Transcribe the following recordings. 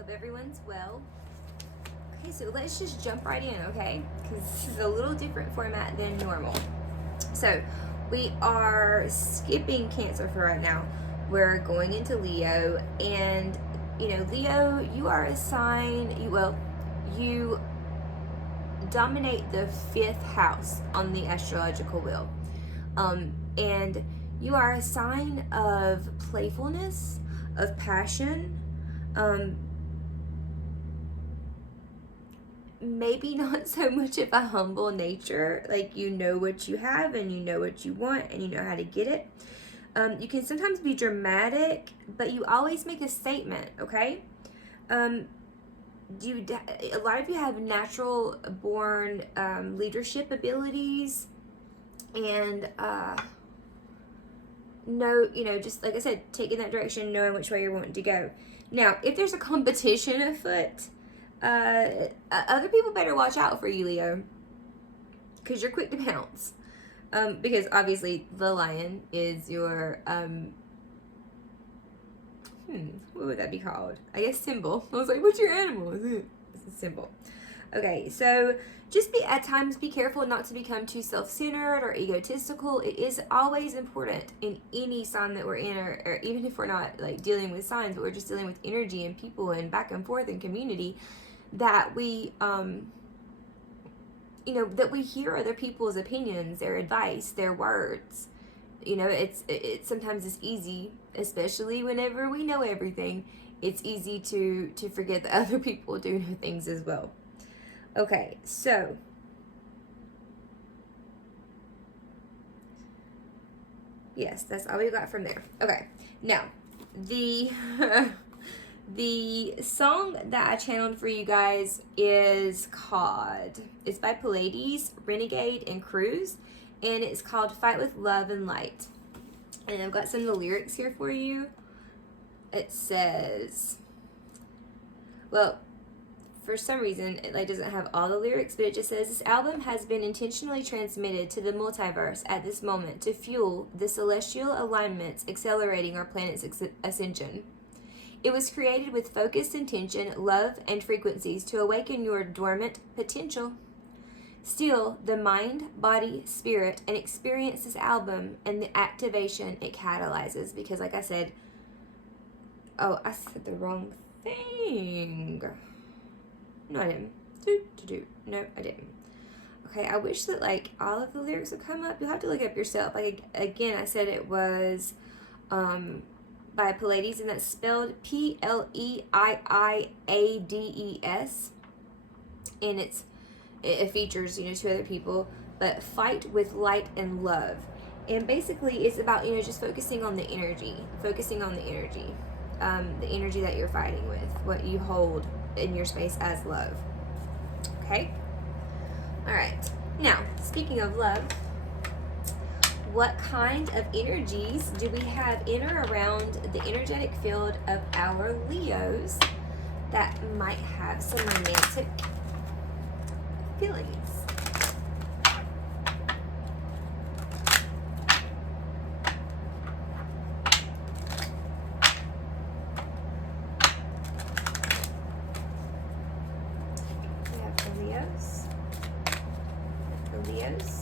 Hope everyone's well. Okay, so let's just jump right in, okay? Because this is a little different format than normal. So we are skipping Cancer for right now. We're going into Leo, and Leo, you are a sign. You dominate the 5th house on the astrological wheel, and you are a sign of playfulness, of passion. Maybe not so much of a humble nature, like you know what you have and you know what you want and you know how to get it. You can sometimes be dramatic, but you always make a statement, okay? A lot of you have natural born leadership abilities, and just like I said, taking that direction, knowing which way you're wanting to go. Now, if there's a competition afoot, other people better watch out for you, Leo, because you're quick to pounce. Because obviously the lion is your what would that be called? I guess symbol. I was like, what's your animal? It's a symbol. Okay, so just at times be careful not to become too self-centered or egotistical. It is always important in any sign that we're in, or even if we're not like dealing with signs, but we're just dealing with energy and people and back and forth and community, that we that we hear other people's opinions, their advice, their words. It's sometimes it's easy, especially whenever we know everything, it's easy to forget that other people do know things as well. Okay, so yes, that's all we got from there. Okay, now the the song that I channeled for you guys it's by Pleiades, Renegade, and Cruz, and it's called Fight with Love and Light. And I've got some of the lyrics here for you. It says, for some reason it doesn't have all the lyrics, but it just says, this album has been intentionally transmitted to the multiverse at this moment to fuel the celestial alignments accelerating our planet's ascension. It was created with focused intention, love, and frequencies to awaken your dormant potential. Still the mind, body, spirit, and experience this album and the activation it catalyzes. Because like I said, I said the wrong thing. No, I didn't. No, I didn't. Okay, I wish that all of the lyrics would come up. You'll have to look up yourself. Again, I said it was by Pleiades, and that's spelled Pleiiades, and it features 2 other people, but Fight with Light and Love. And basically it's about just focusing on the energy the energy that you're fighting with, what you hold in your space as love. Okay, all right, now speaking of love, what kind of energies do we have in or around the energetic field of our Leos that might have some romantic feelings? We have the Leos.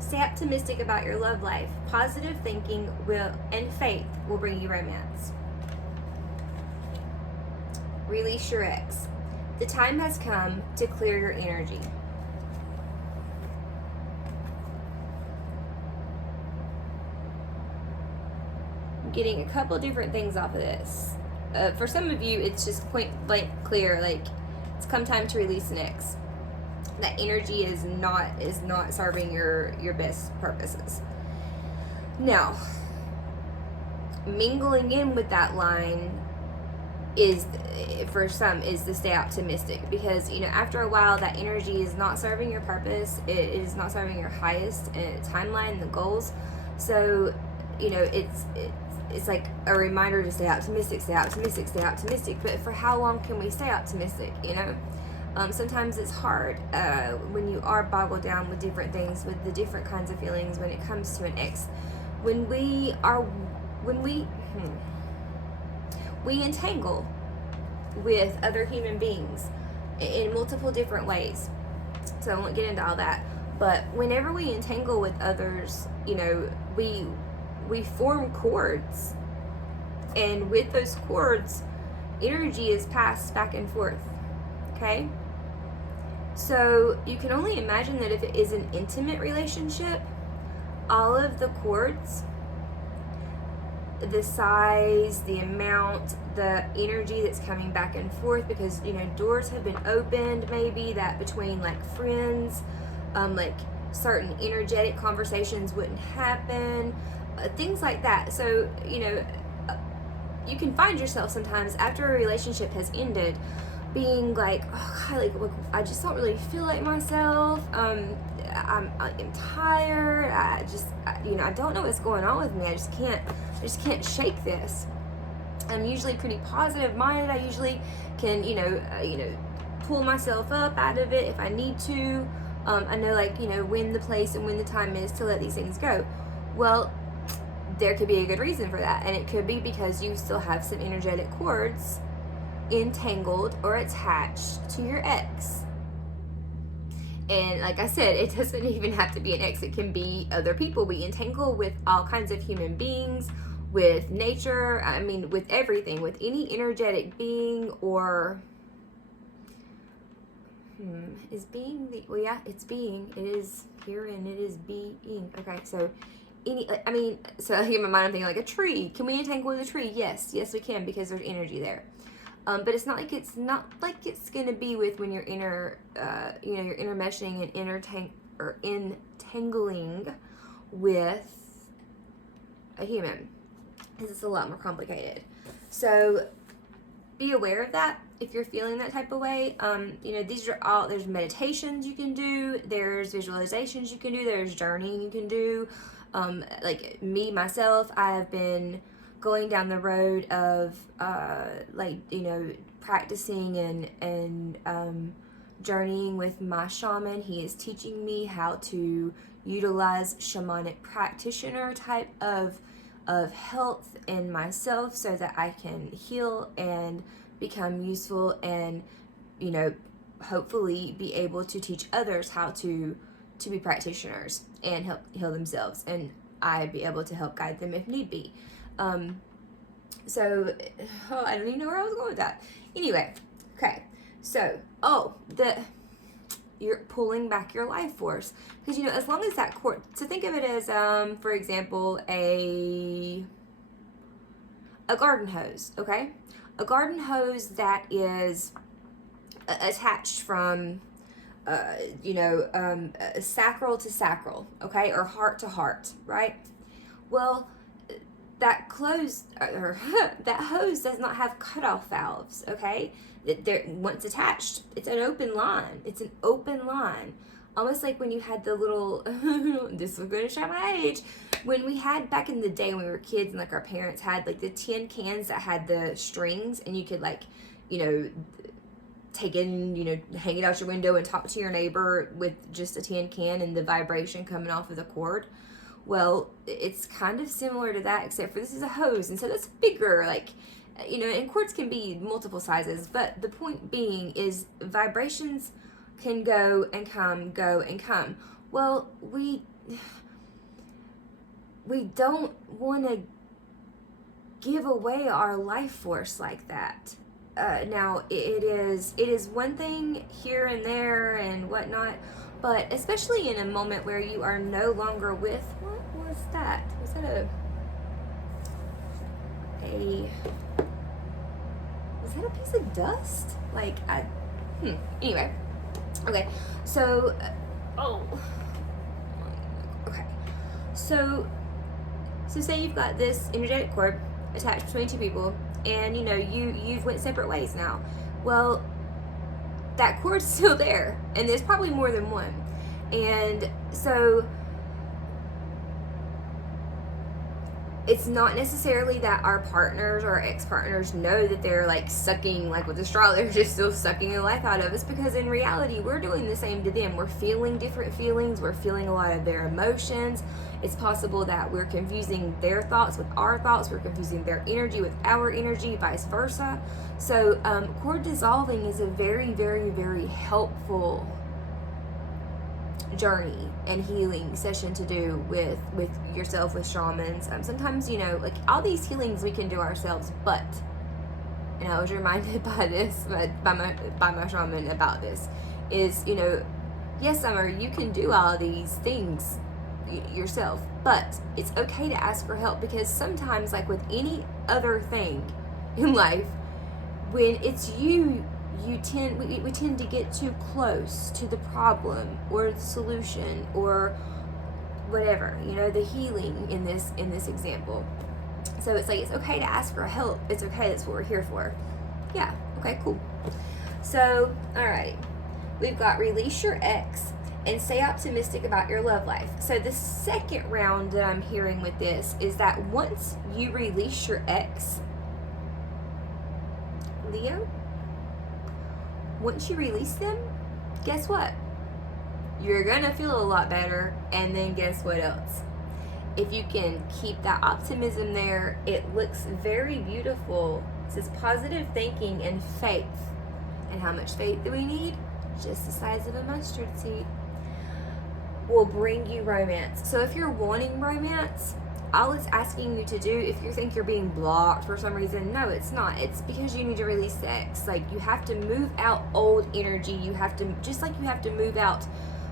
Stay optimistic about your love life. Positive thinking and faith will bring you romance. Release your ex. The time has come to clear your energy. I'm getting a couple different things off of this. For some of you, it's just point blank clear, it's come time to release an ex. That energy is not serving your best purposes. Now, mingling in with that line is, for some, is to stay optimistic, because after a while that energy is not serving your purpose. It is not serving your highest timeline, the goals. So it's like a reminder to stay optimistic. But for how long can we stay optimistic? Sometimes it's hard when you are boggled down with different things, with the different kinds of feelings when it comes to an ex. when we are, when we entangle with other human beings in multiple different ways. So I won't get into all that. But whenever we entangle with others, you know, we form cords. And with those cords, energy is passed back and forth. Okay? So you can only imagine that if it is an intimate relationship, all of the cords, the size, the amount, the energy that's coming back and forth, because, you know, doors have been opened maybe that between like friends, like certain energetic conversations wouldn't happen, things like that. So, you know, you can find yourself sometimes after a relationship has ended being like, oh God, like, look, I just don't really feel like myself. I'm tired. You know, I don't know what's going on with me. I just can't shake this. I'm usually pretty positive minded. I usually can, you know, pull myself up out of it if I need to. I know, like, you know, when the place and when the time is to let these things go. Well, there could be a good reason for that, and it could be because you still have some energetic cords entangled or attached to your ex. And like I said, it doesn't even have to be an ex. It can be other people. We entangle with all kinds of human beings, with nature, I mean, with everything, with any energetic being, or is being the, well, yeah, it's being, it is here and it is being. Okay, so so here in my mind I'm thinking like a tree. Can we entangle with a tree? Yes we can, because there's energy there. But it's not like it's gonna be with when you're you're intermeshing and entangling with a human. It's a lot more complicated. So be aware of that if you're feeling that type of way. You know, there's meditations you can do, there's visualizations you can do, there's journeying you can do. Like me, myself, I have been going down the road of, practicing and journeying with my shaman. He is teaching me how to utilize shamanic practitioner type of health in myself so that I can heal and become useful and, you know, hopefully be able to teach others how to be practitioners and help heal themselves, and I be able to help guide them if need be. I don't even know where I was going with that. Anyway, okay, so you're pulling back your life force, because, you know, as long as that cord, so think of it as for example a garden hose. Okay, a garden hose that is attached from sacral to sacral, okay, or heart to heart, right? Well, that that hose does not have cutoff valves, okay? Once attached, it's an open line. It's an open line. Almost like when you had the little, this is going to show my age, when we had back in the day when we were kids and like our parents had like the tin cans that had the strings, and you could like, you know, take it and, you know, hang it out your window and talk to your neighbor with just a tin can and the vibration coming off of the cord. Well, it's kind of similar to that, except for this is a hose, and so that's bigger, like, you know, and cords can be multiple sizes, but the point being is vibrations can go and come. Well, we don't want to give away our life force like that. Now, it is one thing here and there and whatnot, but especially in a moment where you are no longer with, what was that? Was that was that a piece of dust? Like, anyway. Okay, so, okay. So say you've got this energetic cord attached between two people, and, you know, you've went separate ways now. Well, that cord's still there, and there's probably more than one. And so it's not necessarily that our partners or ex-partners know that they're like sucking, like with the straw, they're just still sucking the life out of us, because in reality we're doing the same to them. We're feeling different feelings, we're feeling a lot of their emotions. It's possible that we're confusing their thoughts with our thoughts, we're confusing their energy with our energy, vice versa. So cord dissolving is a very, very, very helpful journey and healing session to do with yourself, with shamans. Sometimes, you know, like all these healings we can do ourselves, but, and I was reminded by this by my shaman about this, is, you know, yes, Summer, you can do all of these things yourself, but it's okay to ask for help, because sometimes, like with any other thing in life, when it's you we tend to get too close to the problem or the solution or whatever, you know, the healing in this example. So it's like, it's okay to ask for help. It's okay. That's what we're here for. Yeah. Okay, cool. So, all right. We've got release your ex and stay optimistic about your love life. So the second round that I'm hearing with this is that once you release your ex, Leo, once you release them, guess what? You're gonna feel a lot better, and then guess what else? If you can keep that optimism there, it looks very beautiful. It says positive thinking and faith. And how much faith do we need? Just the size of a mustard seed. Will bring you romance. So if you're wanting romance, all it's asking you to do, if you think you're being blocked for some reason, no, it's not. It's because you need to release the ex. Like, you have to move out old energy. You have to, just like you have to move out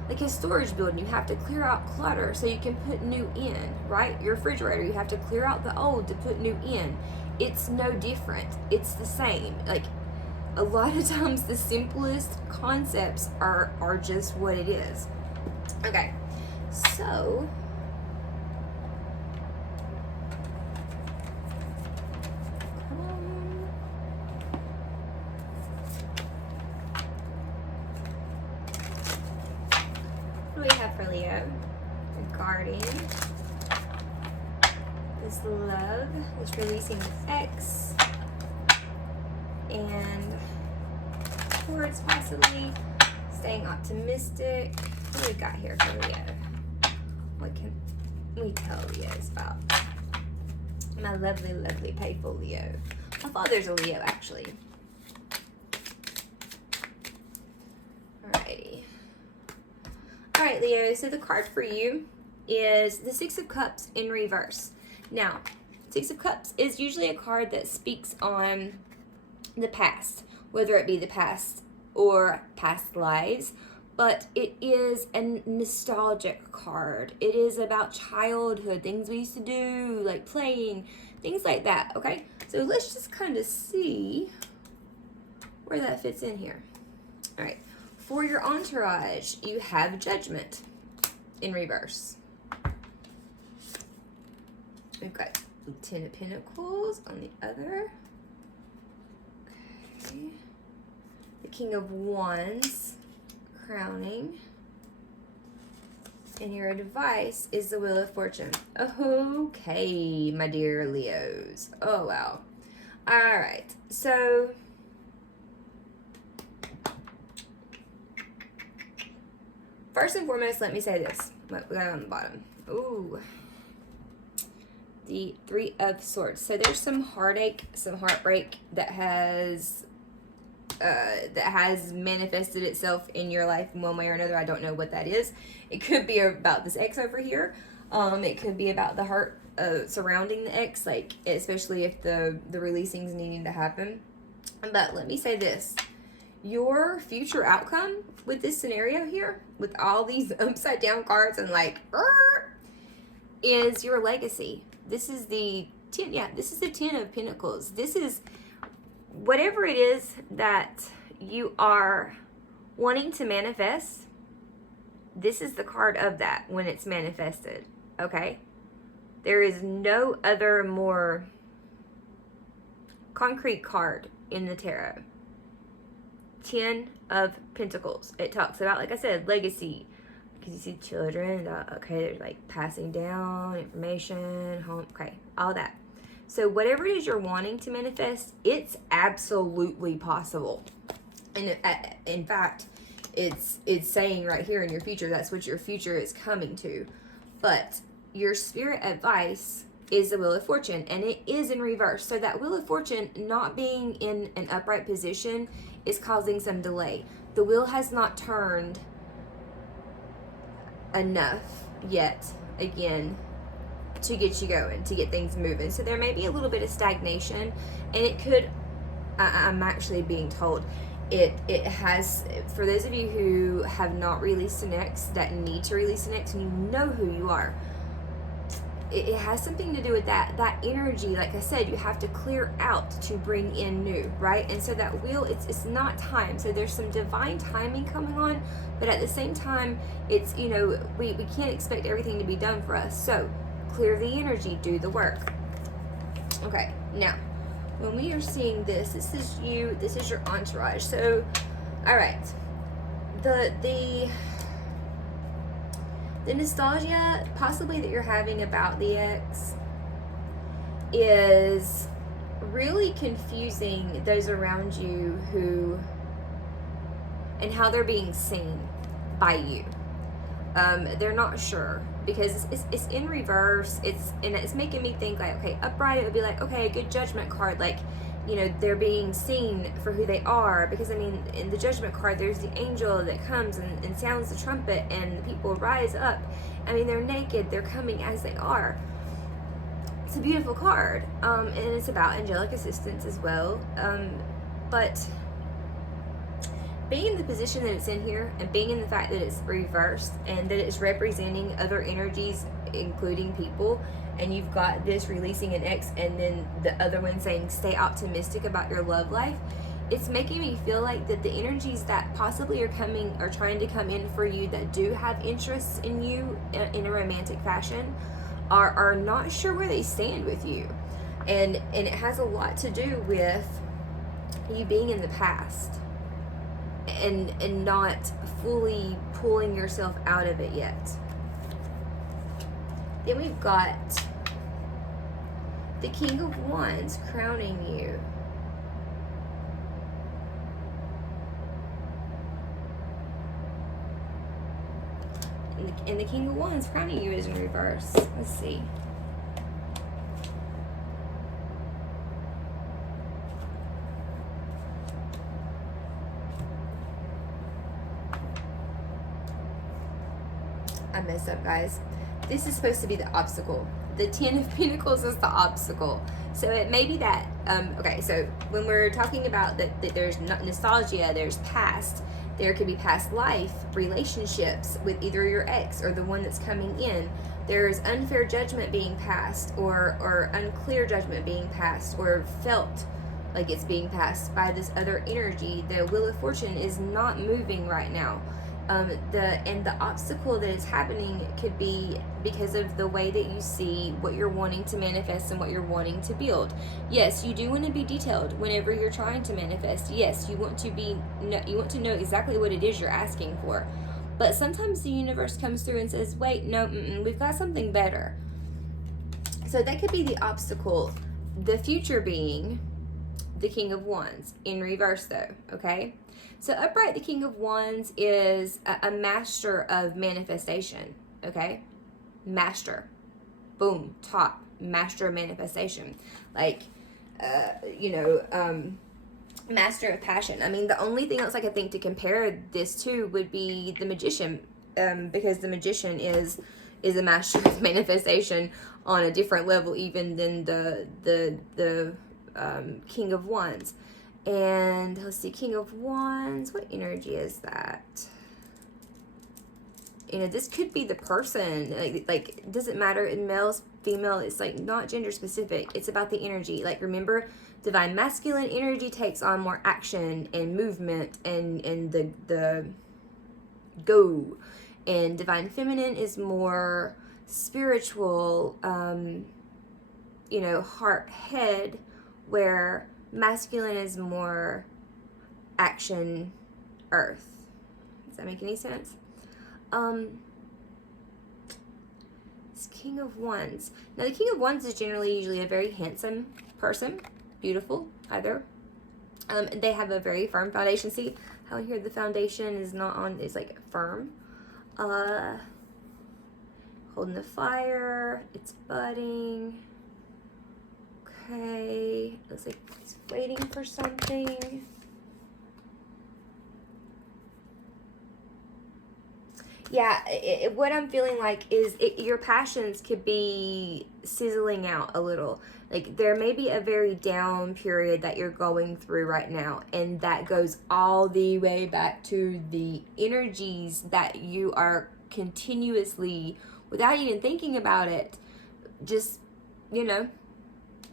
like a storage building, you have to clear out clutter so you can put new in, right? Your refrigerator, you have to clear out the old to put new in. It's no different. It's the same. Like, a lot of times the simplest concepts are just what it is. Okay, so what do we have for Leo? Regarding this love, this releasing this ex, and towards possibly staying optimistic. What do we got here for Leo? What can we tell Leo's about? My lovely, lovely, playful Leo. My father's a Leo, actually. Alrighty. Alright, Leo, so the card for you is the Six of Cups in reverse. Now, Six of Cups is usually a card that speaks on the past, whether it be the past or past lives, but it is a nostalgic card. It is about childhood, things we used to do, like playing, things like that, okay? So let's just kind of see where that fits in here. All right, for your entourage, you have Judgment in reverse. We've got Ten of Pentacles on the other. Okay. The King of Wands, crowning. And your advice is the Wheel of Fortune. Okay, my dear Leos. Oh, wow. All right, so first and foremost, let me say this. What we got on the bottom? Ooh. The Three of Swords. So there's some heartache, some heartbreak that has manifested itself in your life in one way or another. I don't know what that is. It could be about this ex over here. It could be about the heart surrounding the ex, like especially if the releasing's needing to happen. But let me say this. Your future outcome with this scenario here, with all these upside down cards and like, is your legacy. This is the 10, this is the 10 of Pentacles. This is whatever it is that you are wanting to manifest. This is the card of that when it's manifested, okay? There is no other more concrete card in the tarot. 10 of Pentacles. It talks about, like I said, legacy, because you see children, okay, they're like passing down information, home, okay, all that. So whatever it is you're wanting to manifest, it's absolutely possible. And in fact, it's saying right here in your future, that's what your future is coming to. But your spirit advice is the Wheel of Fortune, and it is in reverse. So that Wheel of Fortune not being in an upright position is causing some delay. The wheel has not turned enough yet, again, to get you going, to get things moving. So there may be a little bit of stagnation, and it could, I'm actually being told, it has, for those of you who have not released an ex, that need to release an ex, and you know who you are, it has something to do with that energy. Like I said, you have to clear out to bring in new, right? And so that wheel, it's not time. So there's some divine timing coming on, but at the same time, it's, you know, we can't expect everything to be done for us. So clear the energy, do the work. Okay, now when we are seeing this is you, this is your entourage. So all right, the nostalgia possibly that you're having about the ex is really confusing those around you who, and how they're being seen by you. They're not sure, because it's in reverse. It's making me think like, okay, upright, it would be like, okay, a good judgment card, like, you know, they're being seen for who they are. Because I mean, in the judgment card, there's the angel that comes and sounds the trumpet, and the people rise up. I mean, they're naked, they're coming as they are. It's a beautiful card, and it's about angelic assistance as well. But being in the position that it's in here, and being in the fact that it's reversed, and that it's representing other energies, including people, and you've got this releasing an ex, and then the other one saying stay optimistic about your love life, it's making me feel like that the energies that possibly are trying to come in for you, that do have interests in you in a romantic fashion, are not sure where they stand with you. And it has a lot to do with you being in the past and not fully pulling yourself out of it yet. Then we've got the King of Wands crowning you. And the King of Wands crowning you is in reverse. Let's see. I messed up, guys. This is supposed to be the obstacle. The Ten of Pentacles is the obstacle. So it may be that, okay, so when we're talking about that there's nostalgia, there's past, there could be past life, relationships with either your ex or the one that's coming in. There's unfair judgment being passed, or unclear judgment being passed, or felt like it's being passed by this other energy. The Wheel of Fortune is not moving right now. The obstacle that is happening could be because of the way that you see what you're wanting to manifest and what you're wanting to build. Yes, you do want to be detailed whenever you're trying to manifest. Yes, you want to know exactly what it is you're asking for. But sometimes the universe comes through and says, wait, no, we've got something better. So that could be the obstacle. The future being the King of Wands in reverse, though, okay? So upright, the King of Wands is a master of manifestation, okay? Master. Boom, top. Master of manifestation. Like, master of passion. I mean, the only thing else I could think to compare this to would be the Magician, because the Magician is a master of manifestation on a different level even than the King of Wands. And let's see, King of Wands, what energy is that? You know, this could be the person, like it doesn't matter in males, female, it's like not gender specific. It's about the energy. Like, remember, divine masculine energy takes on more action and movement and the go. And divine feminine is more spiritual, heart, head, where masculine is more action, earth. Does that make any sense? Wands, King of Wands. Now, the King of Wands is usually a very handsome person, beautiful, either. They have a very firm foundation. See how here the foundation is not on, is like firm. Holding the fire, it's budding. Okay, looks like it's waiting for something. Yeah, what I'm feeling like is your passions could be sizzling out a little. Like, there may be a very down period that you're going through right now, and that goes all the way back to the energies that you are continuously, without even thinking about it, just,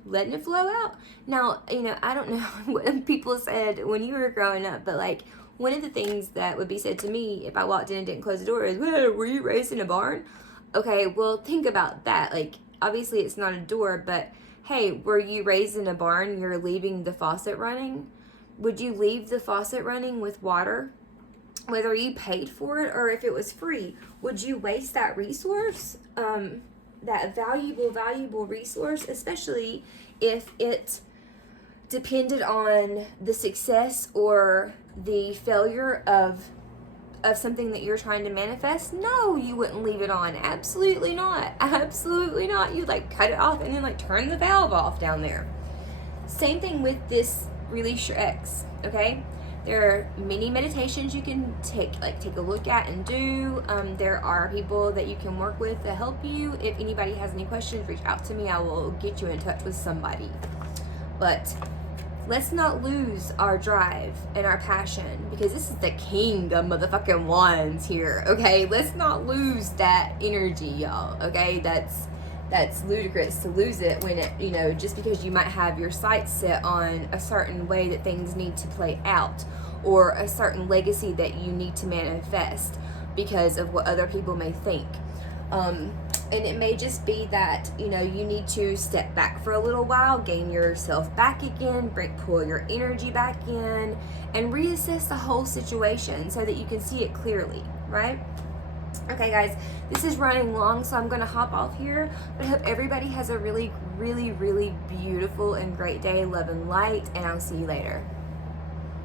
letting it flow out. Now, I don't know what people said when you were growing up, but like, one of the things that would be said to me if I walked in and didn't close the door is, well, were you raised in a barn? Okay, well, think about that. Like, obviously it's not a door, but hey, were you raised in a barn? You're leaving the faucet running? Would you leave the faucet running with water? Whether you paid for it or if it was free, would you waste that resource? That valuable resource, especially if it depended on the success or the failure of something that you're trying to manifest? No, you wouldn't leave it on. Absolutely not. Absolutely not. You'd like cut it off and then like turn the valve off down there. Same thing with this Release Your Ex, okay? There are many meditations you can take a look at and do. There are people that you can work with to help you. If anybody has any questions, reach out to me. I will get you in touch with somebody. But let's not lose our drive and our passion, because this is the King of motherfucking Wands here, okay? Let's not lose that energy, y'all, okay? That's ludicrous to lose it when it, just because you might have your sights set on a certain way that things need to play out, or a certain legacy that you need to manifest because of what other people may think. And it may just be that, you need to step back for a little while, gain yourself back again, pull your energy back in, and reassess the whole situation so that you can see it clearly, right? Okay, guys, this is running long, so I'm going to hop off here. But I hope everybody has a really, really, really beautiful and great day. Love and light, and I'll see you later.